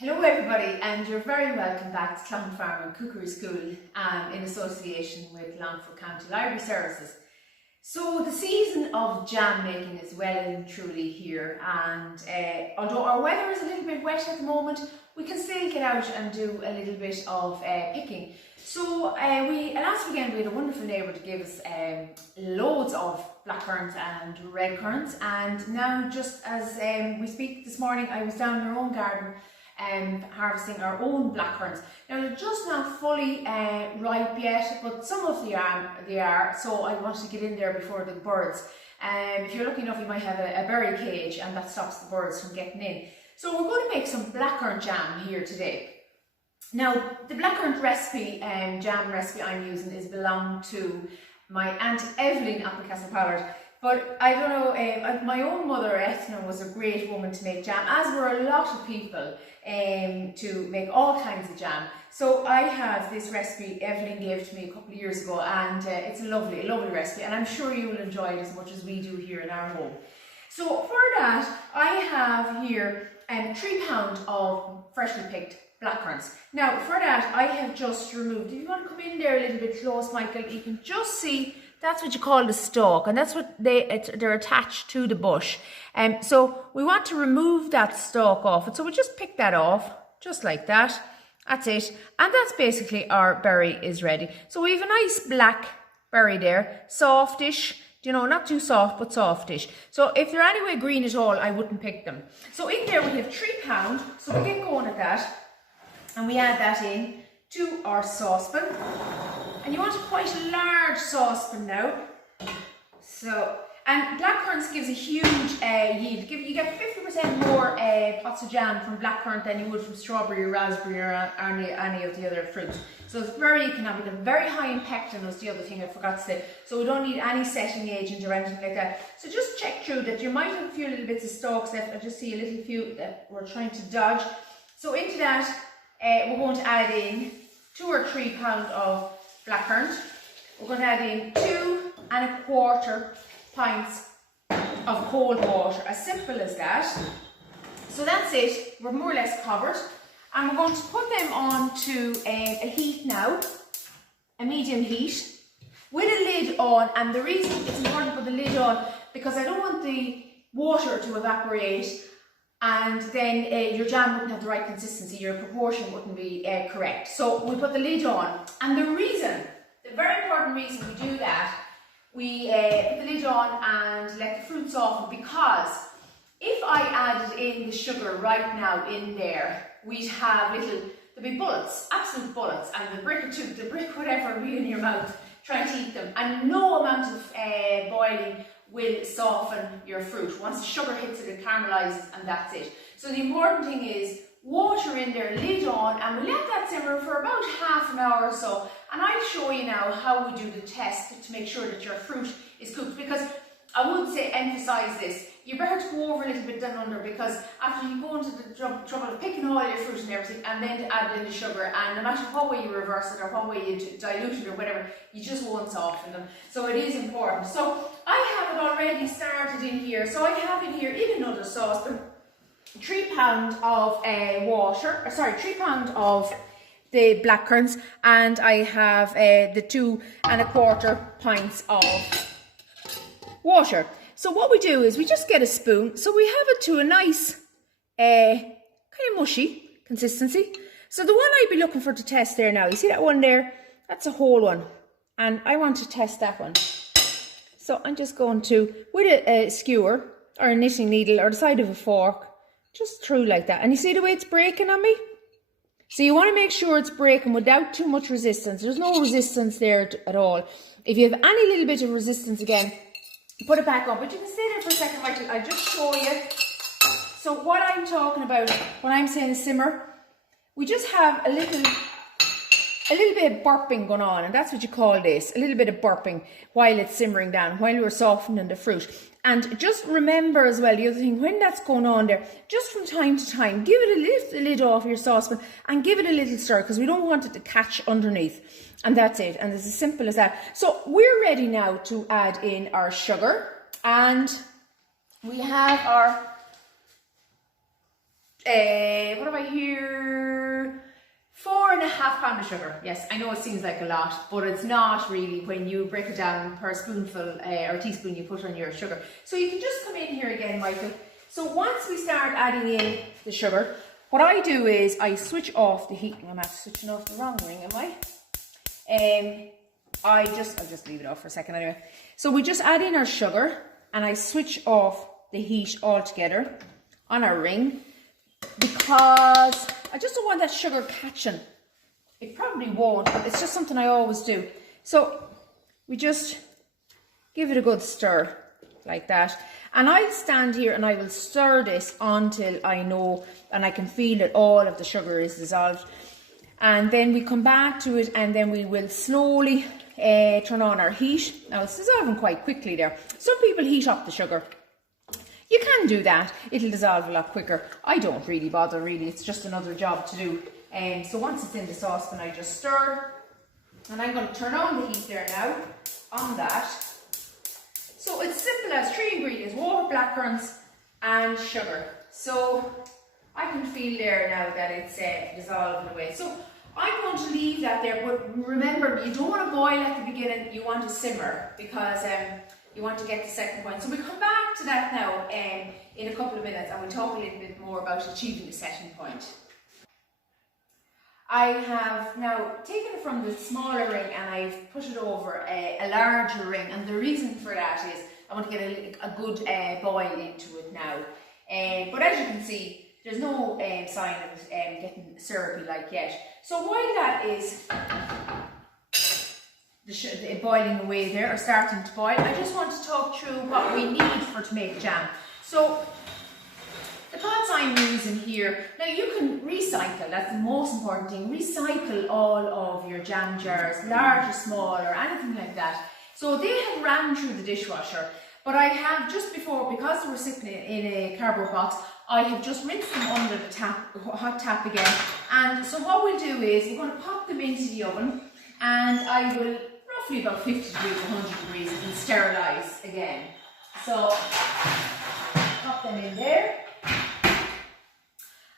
Hello everybody, and you're very welcome back to Clown Farm and Cookery School in association with Longford County Library Services. So the season of jam making is well and truly here, and although our weather is a little bit wet at the moment, we can still get out and do a little bit of picking. So last weekend we had a wonderful neighbour to give us loads of blackcurrant and red currants, and now just as we speak this morning, I was down in our own garden harvesting our own blackcurrants. Now they're just not fully ripe yet, but some of they are, so I wanted to get in there before the birds. If you're lucky enough, you might have a berry cage, and that stops the birds from getting in. So we're going to make some blackcurrant jam here today. Now the blackcurrant recipe, jam recipe I'm using belonged to my Aunt Evelyn up in Castlepollard. But I don't know, my own mother Ethna was a great woman to make jam, as were a lot of people to make all kinds of jam. So I have this recipe Evelyn gave to me a couple of years ago, and it's a lovely recipe, and I'm sure you will enjoy it as much as we do here in our home. So for that, I have here 3 pounds of freshly picked blackcurrants. Now for that, I have just removed, if you want to come in there a little bit close, Michael, you can just see that's what you call the stalk, and that's what they're attached to the bush. So we want to remove that stalk off it. So we just pick that off, just like that. That's it. And that's basically our berry is ready. So we have a nice black berry there, softish, you know, not too soft, but softish. So if they're anyway green at all, I wouldn't pick them. So in there we have 3 pounds. So we get going at that, and we add that in to our saucepan. And you want quite a large saucepan now. So, and blackcurrants gives a huge yield. You get 50% more pots of jam from blackcurrant than you would from strawberry, raspberry, or any of the other fruits. So it's very economical. Very high in pectin was the other thing I forgot to say. So we don't need any setting agent or anything like that. So just check through that. You might have a few little bits of stalks left. I just see a little few that we're trying to dodge. So into that, we're going to add in 2 or 3 pounds of blackcurrant. We're going to add in 2 1/4 pints of cold water, as simple as that. So that's it, we're more or less covered, and we're going to put them on to a heat now, a medium heat, with a lid on. And the reason it's important to put the lid on, because I don't want the water to evaporate and then your jam wouldn't have the right consistency, your proportion wouldn't be correct. So we put the lid on, and the very important reason we do that, we put the lid on and let the fruit soften, because if I added in the sugar right now in there, we'd have there'd be bullets, absolute bullets, and the brick whatever would be in your mouth trying to eat them, and no amount of boiling will soften your fruit. Once the sugar hits it, it caramelizes, and that's it. So the important thing is water in there, lid on, and we let that simmer for about half an hour or so. And I'll show you now how we do the test to make sure that your fruit is cooked, because I would say emphasize this. You better to go over a little bit down under, because after you go into the trouble of picking all your fruit and everything, and then to add in the sugar, and no matter what way you reverse it or what way you dilute it or whatever, you just won't soften them. So it is important. So I have it already started in here. So I have in here, in another saucepan, 3 pounds of 3 pounds of the blackcurrants, and I have the 2 1/4 pints of water. So what we do is we just get a spoon, so we have it to a nice kind of mushy consistency. So the one I'd be looking for to test there now, you see that one there? That's a whole one, and I want to test that one. So I'm just going to, with a skewer or a knitting needle or the side of a fork, just through like that. And you see the way it's breaking on me? So you want to make sure it's breaking without too much resistance. There's no resistance there at all. If you have any little bit of resistance, again, put it back on. But you can stay there for a second, Michael. I'll just show you. So what I'm talking about when I'm saying simmer, we just have a little bit of burping going on, and that's what you call this, a little bit of burping while it's simmering down, while we're softening the fruit. And just remember as well, the other thing, when that's going on there, just from time to time, lift the lid off your saucepan and give it a little stir, because we don't want it to catch underneath. And that's it, and it's as simple as that. So we're ready now to add in our sugar, and we have our what have I here? 4.5 pounds of sugar. Yes, I know it seems like a lot, but it's not really when you break it down per spoonful or teaspoon you put on your sugar. So you can just come in here again, Michael. So once we start adding in the sugar, what I do is I switch off the heat. I'm actually switching off the wrong ring, am I? I'll just leave it off for a second anyway. So we just add in our sugar and I switch off the heat altogether on our ring because I just don't want that sugar catching. It probably won't, but it's just something I always do. So we just give it a good stir like that. And I'll stand here and I will stir this until I know and I can feel that all of the sugar is dissolved. And then we come back to it and then we will slowly turn on our heat. Now it's dissolving quite quickly there. Some people heat up the sugar. You can do that. It'll dissolve a lot quicker. I don't really bother really. It's just another job to do. So once it's in the saucepan I just stir. And I'm going to turn on the heat there now on that. So it's simple as 3 ingredients, water, blackcurrants and sugar. So I can feel there now that it's dissolving away. So I'm going to leave that there, but remember you don't want to boil at the beginning, you want to simmer because you want to get the second point. So we'll come back to that now in a couple of minutes and we'll talk a little bit more about achieving the second point. I have now taken it from the smaller ring and I've put it over a larger ring, and the reason for that is I want to get a good boil into it now. But as you can see, there's no sign of it getting syrupy like yet. So while that is boiling away there, or starting to boil, I just want to talk through what we need to make jam. So the pots I'm using here, now you can recycle, that's the most important thing. Recycle all of your jam jars, large or small or anything like that. So they have ran through the dishwasher, but I have just before, because they were sitting in a cardboard box, I have just rinsed them under the hot tap again. And so what we'll do is we're going to pop them into the oven, and I will roughly about 50 degrees, 100 degrees, and sterilise again. So pop them in there.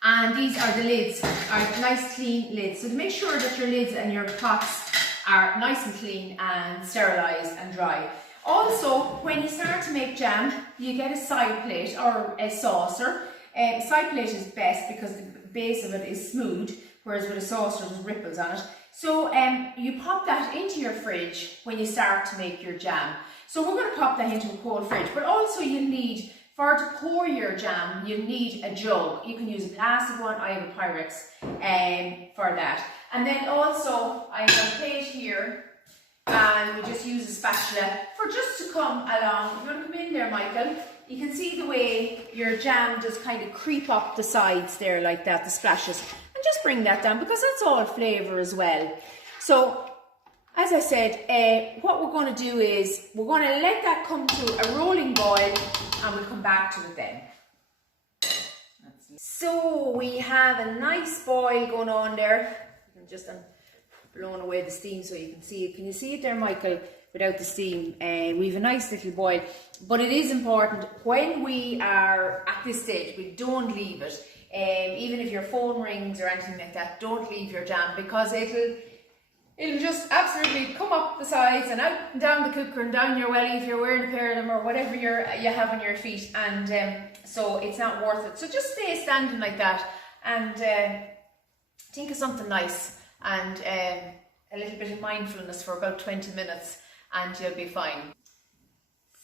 And these are the lids, are nice clean lids. So to make sure that your lids and your pots are nice and clean and sterilised and dry. Also, when you start to make jam, you get a side plate or a saucer. Side plate is best because the base of it is smooth, whereas with a saucer there's ripples on it. So you pop that into your fridge when you start to make your jam. So we're going to pop that into a cold fridge, but also you need, for to pour your jam, you need a jug. You can use a plastic one, I have a Pyrex for that. And then also I have a plate here, and we just use a spatula for just to come along. If you want to come in there, Michael, you can see the way your jam just kind of creep up the sides there like that, the splashes. And just bring that down because that's all flavour as well. So, as I said, what we're going to do is we're going to let that come to a rolling boil and we'll come back to it then. So we have a nice boil going on there. You can just blown away the steam so you can see it. Can you see it there, Michael, without the steam? We have a nice little boil, but it is important when we are at this stage, we don't leave it. Even if your phone rings or anything like that, don't leave your jam because it'll just absolutely come up the sides and out and down the cooker and down your welly if you're wearing a pair of them or whatever you have on your feet, and so it's not worth it. So just stay standing like that and think of something nice and a little bit of mindfulness for about 20 minutes and you'll be fine.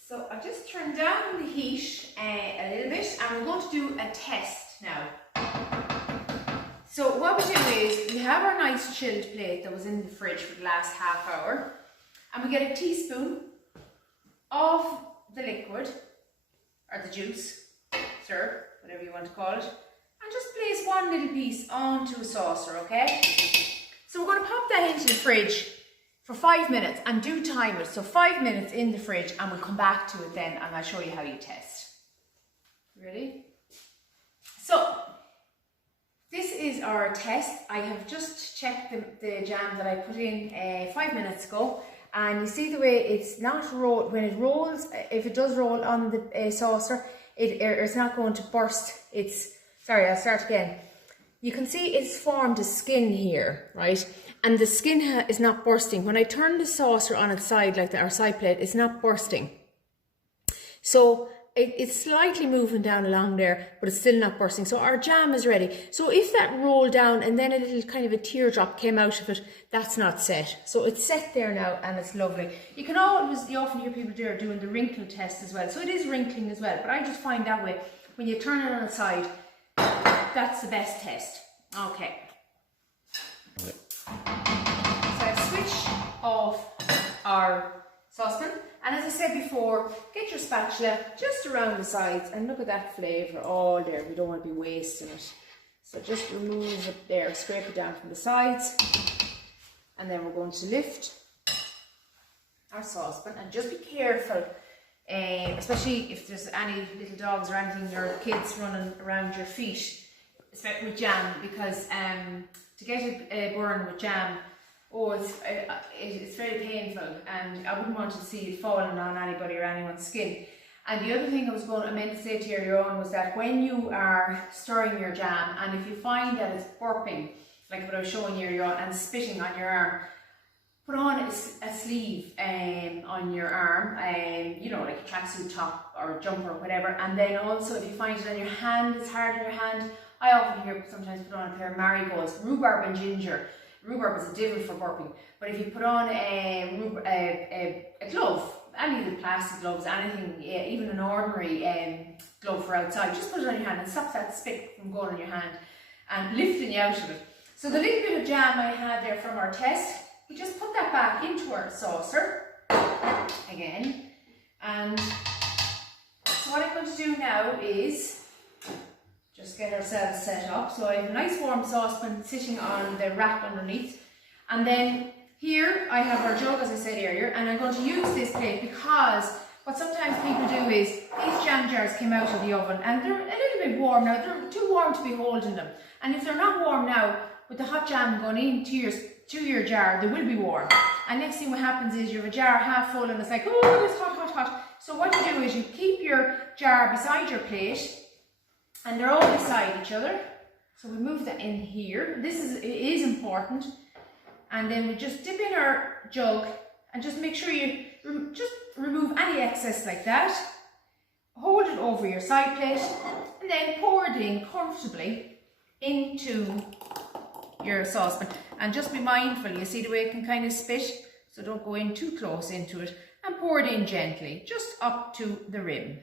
So I just turned down the heat a little bit and we're going to do a test now. So what we do is we have our nice chilled plate that was in the fridge for the last half hour, and we get a teaspoon of the liquid or the juice, syrup, whatever you want to call it, and just place one little piece onto a saucer, okay? So we're going to pop that into the fridge for 5 minutes and do time it. So 5 minutes in the fridge and we'll come back to it then and I'll show you how you test. Ready? So this is our test. I have just checked the jam that I put in 5 minutes ago, and you see the way it's not rolled. When it rolls, if it does roll on the saucer, it's not going to burst. Sorry, I'll start again. you can see it's formed a skin here, right? And the skin is not bursting. When I turn the saucer on its side, like our side plate, it's not bursting. So it's slightly moving down along there, but it's still not bursting. So our jam is ready. So if that rolled down and then a little kind of a teardrop came out of it, that's not set. So it's set there now and it's lovely. You can always, you often hear people doing the wrinkle test as well. So it is wrinkling as well, but I just find that way, when you turn it on its side, that's the best test. Okay. So I've switched off our saucepan, and as I said before, get your spatula just around the sides and look at that flavour all there. We don't want to be wasting it. So just remove it there, scrape it down from the sides, and then we're going to lift our saucepan, and just be careful, especially if there's any little dogs or anything, or kids running around your feet with jam, because to get a burn with jam, it's very painful, and I wouldn't want to see it falling on anybody or anyone's skin. And the other thing I meant to say to you earlier on was that when you are stirring your jam, and if you find that it's burping, like what I was showing you earlier on, and spitting on your arm, put on a sleeve on your arm, you know, like a tracksuit top or jumper or whatever. And then also, if you find it on your hand, it's hard on your hand, I often hear sometimes put on a pair of marigolds, rhubarb and ginger. Rhubarb is a devil for burping, but if you put on a glove, any of the plastic gloves, anything, even an ordinary glove for outside, just put it on your hand and stop that spit from going on your hand and lifting you out of it. So the little bit of jam I had there from our test, we just put that back into our saucer again. And so what I'm going to do now is just get ourselves set up. So I have a nice warm saucepan sitting on the rack underneath, and then here I have our jug, as I said earlier, and I'm going to use this plate because what sometimes people do is these jam jars came out of the oven and they're a little bit warm now. They're too warm to be holding them, and if they're not warm now, with the hot jam going into your jar, they will be warm. And next thing what happens is you have a jar half full and it's like, oh, it's hot, hot, hot. So what you do is you keep your jar beside your plate, and they're all beside each other. So we move that in here. It is important. And then we just dip in our jug and just make sure you just remove any excess like that. Hold it over your side plate and then pour it in comfortably into your saucepan. And just be mindful, you see the way it can kind of spit? So don't go in too close into it, and pour it in gently, just up to the rim.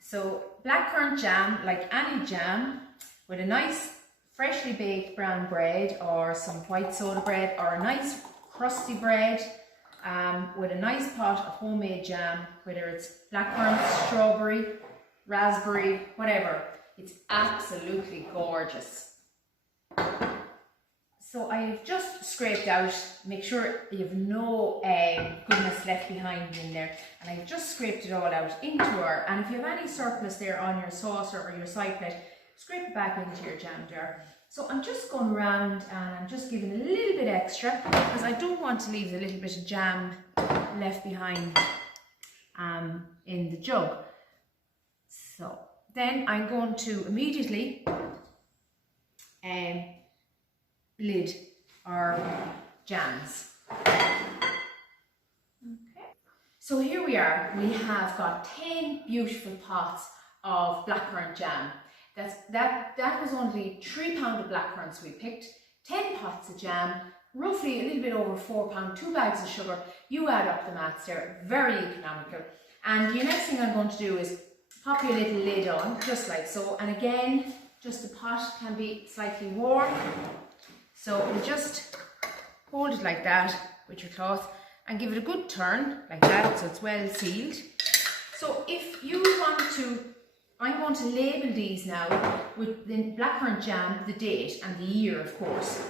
So blackcurrant jam, like any jam, with a nice freshly baked brown bread or some white soda bread, or a nice crusty bread, with a nice pot of homemade jam, whether it's blackcurrant, strawberry, raspberry, whatever. It's absolutely gorgeous. So I've just scraped out, make sure you have no goodness left behind in there, and I've just scraped it all out into our, and if you have any surplus there on your saucer or your side plate, scrape it back into your jam jar. So I'm just going around and I'm just giving a little bit extra because I don't want to leave a little bit of jam left behind in the jug. So then I'm going to immediately lid our jams. Okay. So here we are. We have got 10 beautiful pots of blackcurrant jam. That was only £3 of blackcurrants we picked, 10 pots of jam, roughly a little bit over £4, 2 bags of sugar. You add up the maths there, very economical. And the next thing I'm going to do is pop your little lid on, just like so. And again, just the pot can be slightly warm. So you just hold it like that with your cloth and give it a good turn like that so it's well sealed. So if you want to, I'm going to label these now with the blackcurrant jam, the date and the year, of course.